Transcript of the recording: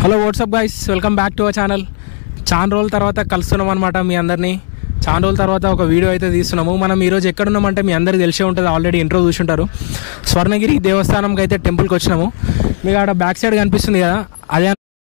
Hello WhatsApp guys, welcome back to our channel. చాలా రోజుల తర్వాత కలుస్తున్నాం అనమాట మీ అందరినీ. చాలా రోజుల తర్వాత ఒక వీడియో అయితే తీస్తున్నాము. మనం ఈరోజు ఎక్కడున్నామంటే మీ అందరికీ తెలిసే ఉంటుంది, ఆల్రెడీ ఇంట్రో చూసుంటారు. స్వర్ణగిరి దేవస్థానంకి అయితే టెంపుల్కి వచ్చినాము. మీకు అక్కడ బ్యాక్ సైడ్ కనిపిస్తుంది కదా, అదే